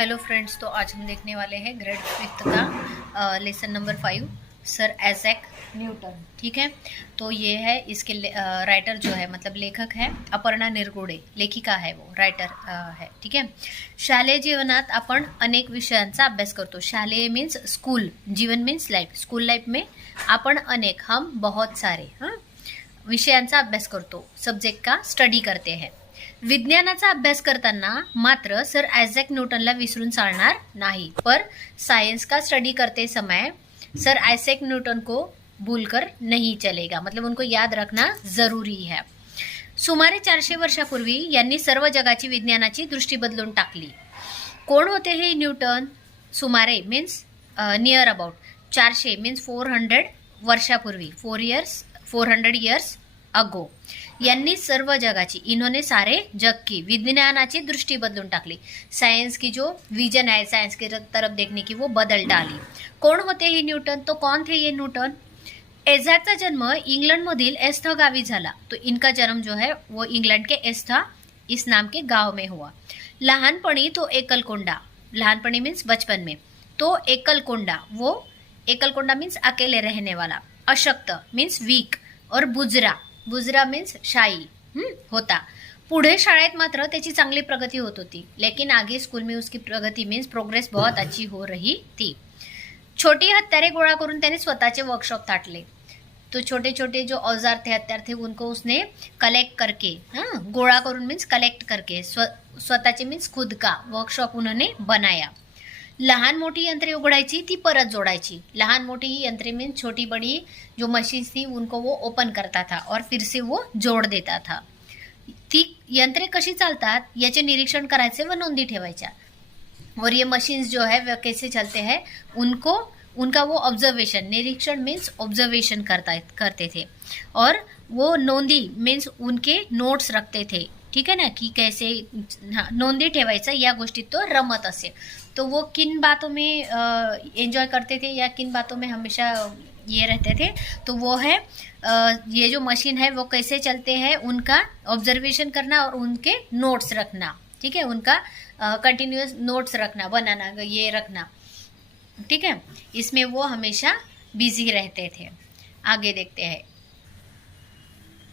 Hello friends, तो आज हम देखने वाले हैं ग्रेड 5th का lesson number 5 sir Isaac Newton. ठीक है, तो ये है इसके राइटर जो है मतलब लेखक है अपर्णा निरगुडे, लेखिका है वो, रायटर है। ठीक है, शालेय जीवनात आपण अनेक विषयांचा अभ्यास करतो। शालेय मीन्स स्कूल, जीवन मीन्स लाइफ, स्कूल लाइफ में आपण अनेक, हम बहुत सारे विषयांचा अभ्यास करतो, सब्जेक्ट का स्टडी करते हैं। विज्ञानाचा अभ्यास करताना मात्र सर आइजैक न्यूटनला विसरून चालणार नहीं, पर साइंस का स्टडी करते समय सर आइजैक न्यूटन को भूलकर नहीं चलेगा, मतलब उनको याद रखना जरूरी है। सुमारे 400 वर्षापूर्वी यांनी सर्व जगाची विज्ञानाची दृष्टी बदलून टाकली। कोण होते हे न्यूटन? सुमारे मीन्स नियर अबाउट, 400 मीन्स 400 वर्षापूर्वी, 400 इयर्स अगो, यांनी सर्व जगाची, इन्होंने सारे जग की विज्ञानाची दृष्टि बदलून टाकली। साइंस की जो विजन है साइंस की तरफ देखने की, वो बदल डाली। कौन होते हे न्यूटन? तो कौन थे ये न्यूटन? आइजैकचा जन्म इंग्लंड मधील एस्था गावी झाला। तो इनका जन्म जो है वो इंग्लैंड के एस्था इस नाम के गांव में हुआ। लहानपणी तो एकलकोंडा, लहानपणी मीन्स बचपन में, तो एकलकोंडा, वो एकलकोंडा मीन्स अकेले रहने वाला, अशक्त मीन्स वीक, और बुजरा, बुजरा मीन्स शाई होता। पुढे शाळेत मात्र त्याची चांगली प्रगति होत होती, लेकिन आगे स्कूल में उसकी प्रगति मीन्स प्रोग्रेस बहुत अच्छी हो रही थी। छोटी हत्यारे गोळा करून त्याने स्वतःचे वर्कशॉप थाटले। तो छोटे छोटे जो औजार थे, हत्यार थे, उनको उसने कलेक्ट करके, गोळा करून मीन्स कलेक्ट करके, स्वतःचे मीन्स खुद का वर्कशॉप उन्होंने बनाया। लहान मोठी यंत्रे उघडायची, ती परत जोडायची। लहान मोठी यंत्रे मीन छोटी बड़ी जो मशीन्स थी उनको वो ओपन करता था और फिर से वो जोड़ देता था। ती यंत्रे कशी चालतात याचे निरीक्षण करायचे व नोंदी ठेवायच्या। और ये मशीन्स जो है वह कैसे चलते हैं उनको, उनका वो ऑब्जर्वेशन, निरीक्षण मीन्स ऑब्जर्वेशन करते थे, और वो नोंदी मीन्स उनके नोट्स रखते थे। ठीक है ना, कि कैसे नोंदी ठेवायचं या गोष्टीत तो रमत असे। तो वो किन बातों में एंजॉय करते थे या किन बातों में हमेशा ये रहते थे, तो वो है ये जो मशीन है वो कैसे चलते हैं उनका ऑब्जर्वेशन करना और उनके नोट्स रखना। ठीक है, उनका कंटिन्यूस नोट्स रखना, बनाना, ये रखना। ठीक है, इसमें वो हमेशा बिजी रहते थे। आगे देखते हैं।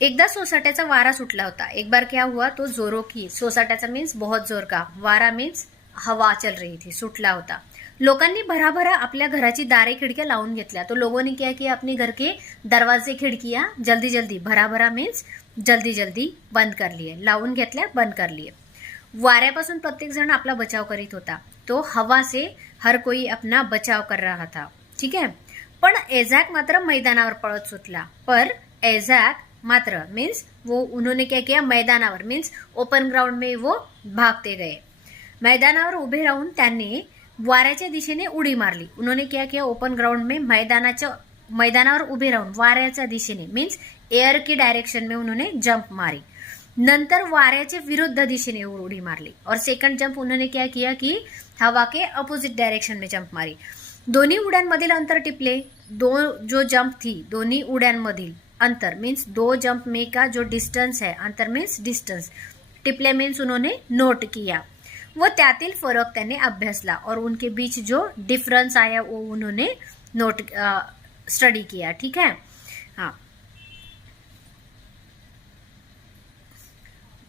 एकदा सोसाट्याचा वारा सुटला होता। एक बार क्या हुआ, तो जोरों की, सोसाट्याचा मीन्स बहुत जोर का, वारा मीन्स हवा चल रही थी, सुटला होता। लोकांनी भराभरा आपल्या घराची दारे खिडक्या लावून घेतल्या। तो लोगों ने क्या किया, अपने घर के दरवाजे खिडकियां जल्दी जल्दी, भराभरा मीन्स जल्दी जल्दी बंद कर लिए, लावून घेतल्या, बंद कर लिए। वाऱ्यापासून प्रत्येक जण आपला बचाव करीत होता। तो हवा से हर कोई अपना बचाव कर रहा था। ठीक है, पण आइजैक मात्र मैदानावर पळत सुटला। पर आइजैक मात्र मीन्स वो, उन्होंने क्या किया, मैदानावर मीन्स ओपन ग्राउंड में वो भागते गए। मैदानावर उभे राहून त्यांनी वाऱ्याच्या दिशेने उडी मारली। उन्होंने क्या किया, ओपन ग्राउंड में मैदानावर उभे राहून वाऱ्याच्या दिशेने मीन्स एयर की डायरेक्शन में उन्होंने जंप मारी। नंतर वाऱ्याच्या विरुद्ध दिशेने उडी मारली, और सेकंड जंप उन्होंने क्या किया कि हवा के अपोजिट डायरेक्शन में जंप मारी। दोन्ही उड्यांमधील अंतर टिपले। जो जंप थी, दोन्ही उड्यांमधील अंतर मीन्स दो जंप में का जो डिस्टेंस है, अंतर मीन्स डिस्टेंस, टिपले मीन्स उन्होंने नोट किया, वो त्यातील फरक त्याने अभ्यासला, और उनके बीच जो डिफरेंस आया वो उन्होंने नोट स्टडी किया। ठीक है, हाँ,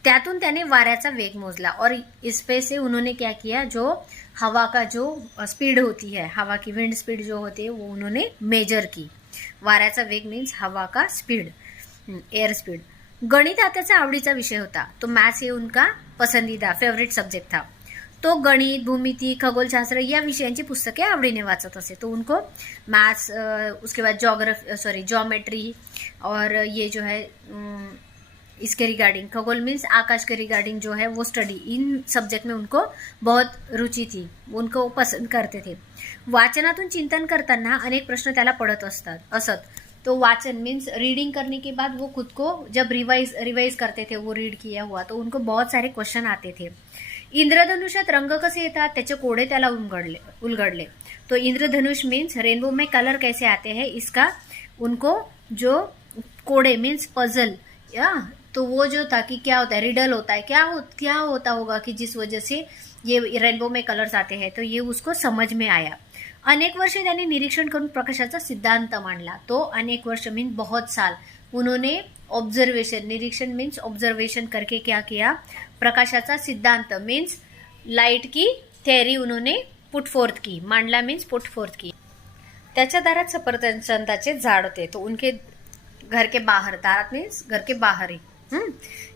त्यातून त्याने वाऱ्याचा वेग मोजला, और इस पे से उन्होंने क्या किया, जो हवा का जो स्पीड होती है, हवा की विंड स्पीड जो होती है वो उन्होंने मेजर की। वाऱ्याचा वेग मीन्स हवा का स्पीड, एयर स्पीड। गणित हा त्याचा आवडीचा विषय होता। तो मैथ्स ये उनका पसंदीदा फेवरेट सब्जेक्ट था। तो गणित, भूमिति, खगोलशास्त्र या विषयांची पुस्तकें आवडीने वाचत असे। तो उनको मैथ्स, उसके बाद ज्योमेट्री, और ये जो है इसके रिगार्डिंग, खगोल मीन्स आकाश के रिगार्डिंग जो है वो स्टडी, इन सब्जेक्ट में उनको बहुत रुचि थी, उनको पसंद करते थे। वाचनातून चिंतन करताना अनेक प्रश्न त्याला पड़त असत। तो वाचन मीन्स रीडिंग करने के बाद वो खुद को जब रिवाइज करते थे, वो रीड किया हुआ, तो उनको बहुत सारे क्वेश्चन आते थे। इंद्रधनुष्यात रंग कसे येतात त्याचे कोडे त्याला उलगडले। तो इंद्रधनुष मीन्स रेनबो में कलर कैसे आते हैं, इसका उनको जो कोडे मीन्स पजल, या तो वो जो था कि क्या होता है, रिडल होता है, क्या होता होगा कि जिस वजह से ये रेनबो में कलर्स आते हैं, तो ये उसको समझ में आया। अनेक वर्ष त्याने निरीक्षण करून प्रकाशाचा सिद्धांत मांडला। तो अनेक वर्ष मीन्स बहुत साल उन्होंने ऑब्जर्वेशन, निरीक्षण मीन्स ऑब्जर्वेशन करके क्या किया, प्रकाशाचा सिद्धांत मीन्स लाइट की थ्योरी उन्होंने पुट फोर्थ की, मांडला मीन्स पुट फोर्थ की। त्याच्या दारात सफरचंदाचे झाड होते, तो उनके घर के बाहर, दारात मीन्स घर के बाहर ही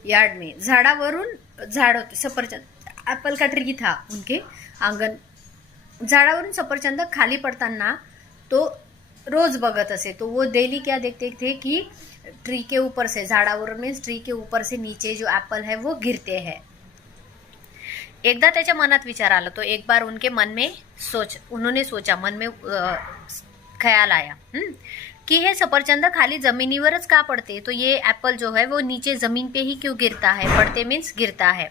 यार्ड में, झाडावरून झाड होते, सफरचंद एप्पल का ट्री था उनके आंगन, झाडावरून सफरचंद खाली पडताना तो रोज बघत असे। तो वो डेली क्या देखते थे कि ट्री के ऊपर से, झाडावरून मीन्स ट्री के ऊपर से नीचे जो एप्पल है वो गिरते हैं। एकदा त्याच्या मनात विचार आला, तो एक बार उनके मन में उन्होंने सोचा, मन में ख्याल आया कि हे सफरचंद खाली जमिनीवरच का पडते, तो ये एप्पल जो है वो नीचे जमीन पे ही क्यों गिरता है, पडते मीन्स गिरता है,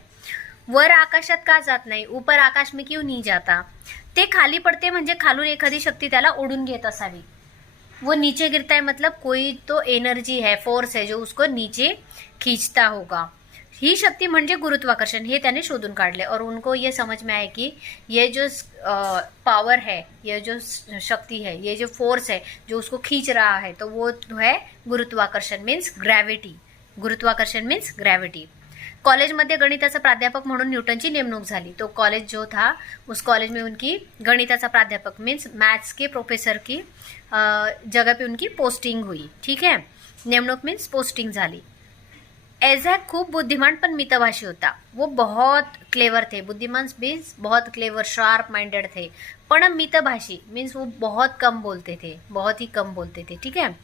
वर आकाशात का जात नाही, ऊपर आकाश में क्यों नहीं जाता, ते खाली पडते म्हणजे खालून एखादी शक्ती त्याला ओढून घेत असावी, वो नीचे गिरता है मतलब कोई तो एनर्जी है, फोर्स है जो उसको नीचे खींचता होगा, ही शक्ति म्हणजे गुरुत्वाकर्षण, हे त्याने शोधून काढले। और उनको ये समझ में आया कि ये जो पावर है, ये जो शक्ति है, ये जो फोर्स है जो उसको खींच रहा है, तो वो है गुरुत्वाकर्षण मीन्स ग्रॅव्हिटी, गुरुत्वाकर्षण मीन्स ग्रॅव्हिटी। कॉलेजमध्ये गणिताचा प्राध्यापक म्हणून न्यूटनची नेमणूक झाली। तो कॉलेज जो था उस कॉलेज में उनकी गणिताचा प्राध्यापक मीन्स मैथ्स के प्रोफेसर की जगह पे उनकी पोस्टिंग हुई, ठीक है, नेमणूक मीन्स पोस्टिंग झाली। ऐझॅक खूप बुद्धिमान पण मितभाषी होता, वो बहुत क्लेवर थे, बुद्धिमान मीन्स बहुत क्लेवर, शार्प माइंडेड थे, पण मितभाषी मीन्स वो बहुत कम बोलते थे, बहुत ही कम बोलते थे, ठीक है।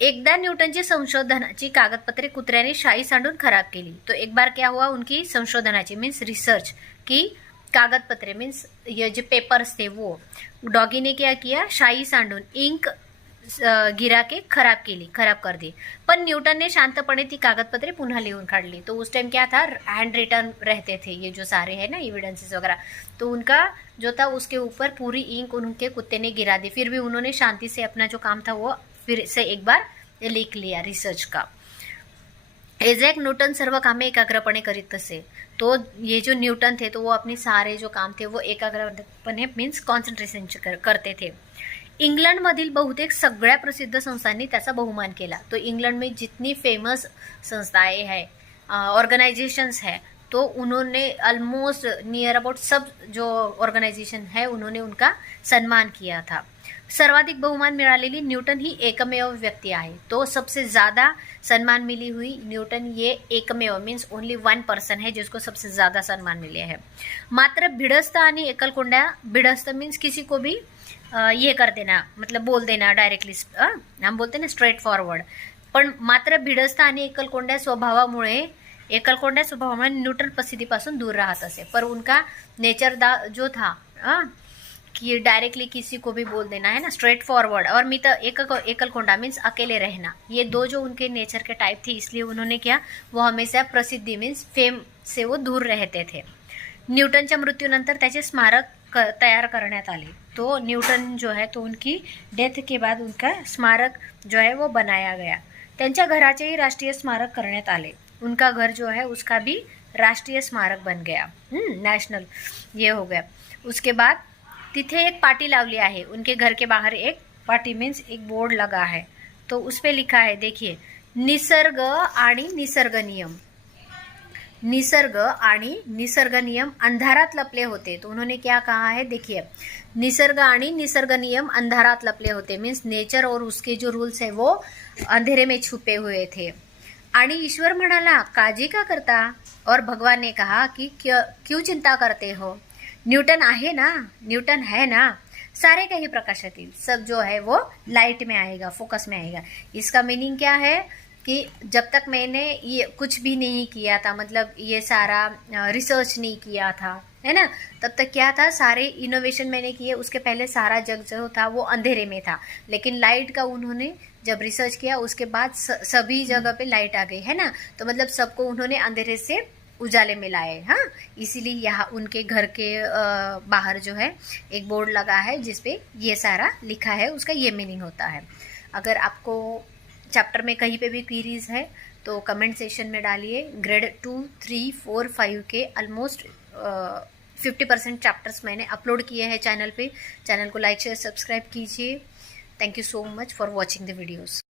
एकदा न्यूटनची संशोधनाची कागदपत्रे कुत्र्याने शाई सांडून खराब केली। तो एक बार क्या हुआ, उनकी संशोधनाची मीन्स रिसर्च की कागदपत्रे मीन्स ये जो पेपर्स थे वो डॉगी ने क्या किया, शाई सांडून इंक गिरा के खराब कर दी। पण न्यूटन ने शांतपणे ती कागदपत्रे पुन्हा लिहून काढली। तो उस टाइम क्या था, हैंड रिटन रहते थे ये जो सारे है ना एविडेंसेस वगैरह, तो उनका जो था उसके ऊपर पूरी इंक उनके कुत्ते ने गिरा दी, फिर भी उन्होंने शांति से अपना जो काम था वो फिर से एक बार लिख लिया रिसर्च का। ऐझॅक न्यूटन सर्व कामे एकाग्रपणे करीत असे। तो ये जो न्यूटन थे तो वो अपने सारे जो काम थे वो एकाग्रपणे मीन्स कॉन्सन्ट्रेशन करते थे। इंग्लंडमधील बहुतेक सगळ्या प्रसिद्ध संस्थांनी त्याचा बहुमान केला। तो इंग्लंड में जितनी फेमस संस्थाएं हैं, ऑर्गेनाइजेशंस है, तो उन्होंने ऑलमोस्ट नियर अबाउट सब जो ऑर्गेनाइजेशन है उन्होंने उनका सम्मान किया था। सर्वाधिक बहुमान मिळालेली न्यूटन ही एकमेव व्यक्ती आहे। तो सबसे ज़्यादा सम्मान मिली हुई न्यूटन ये एकमेव मीन्स ओनली वन पर्सन है जिसको सबसे ज़्यादा सम्मान मिले हैं। मात्र भिडस्त आणि एकलकोंड्या, भिडस्त मीन्स किसी को भी ये कर देना, मतलब बोल देना डायरेक्टली, हम बोलते ना स्ट्रेट फॉरवर्ड, पण मात्र भिडस्त आणि एकलकोंड्या स्वभावामुळे न्यूटन प्रसिद्धीपासून दूर राहत असे। पर उनका नेचर जो था कि डायरेक्टली किसी को भी बोल देना है ना, स्ट्रेट फॉरवर्ड, और एकलकोंडा मीन्स अकेले रहना, ये दो जो उनके नेचर के टाइप थी, इसलिए उन्होंने क्या, वो हमेशा प्रसिद्धि मीन्स फेम से वो दूर रहते थे। न्यूटनच्या मृत्यूनंतर त्याचे स्मारक तैयार करण्यात आले। तो न्यूटन जो है तो उनकी डेथ के बाद उनका स्मारक जो है वो बनाया गया। त्यांच्या घराचेही राष्ट्रीय स्मारक करण्यात आले। उनका घर जो है उसका भी राष्ट्रीय स्मारक बन गया, नेशनल ये हो गया। उसके बाद तिथे एक पाटी लावली आहे, उनके घर के बाहर एक पाटी मीन्स एक बोर्ड लगा है, तो उस पे लिखा है, देखिए, निसर्ग आणि निसर्ग नियम, निसर्ग आणि निसर्ग नियम अंधारात लपले होते। तो उन्होंने क्या कहा है, देखिए, निसर्ग आणि निसर्ग नियम अंधारात लपले होते मीन्स नेचर और उसके जो रूल्स है वो अंधेरे में छुपे हुए थे। आणि ईश्वर म्हणाला, काळजी का करता, और भगवान ने कहा कि क्यों चिंता करते हो, न्यूटन आहे ना, न्यूटन है ना, सारे का ही प्रकाशातील, सब जो है वो लाइट में आएगा, फोकस में आएगा। इसका मीनिंग क्या है कि जब तक मैंने ये कुछ भी नहीं किया था, मतलब ये सारा रिसर्च नहीं किया था, है ना, तब तक क्या था, सारे इनोवेशन मैंने किए, उसके पहले सारा जग जो था वो अंधेरे में था, लेकिन लाइट का उन्होंने जब रिसर्च किया उसके बाद सभी जगह पे लाइट आ गई, है ना, तो मतलब सबको उन्होंने अंधेरे से उजाले में लाए। हाँ, इसीलिए यहाँ उनके घर के बाहर जो है एक बोर्ड लगा है जिसपे ये सारा लिखा है, उसका ये मीनिंग होता है। अगर आपको चैप्टर में कहीं पे भी क्वेरीज है तो कमेंट सेशन में डालिए। ग्रेड 2, 3, 4, 5 के ऑलमोस्ट 50% चैप्टर्स मैंने अपलोड किए हैं चैनल पे। चैनल को लाइक शेयर सब्सक्राइब कीजिए। Thank you so much for watching the videos.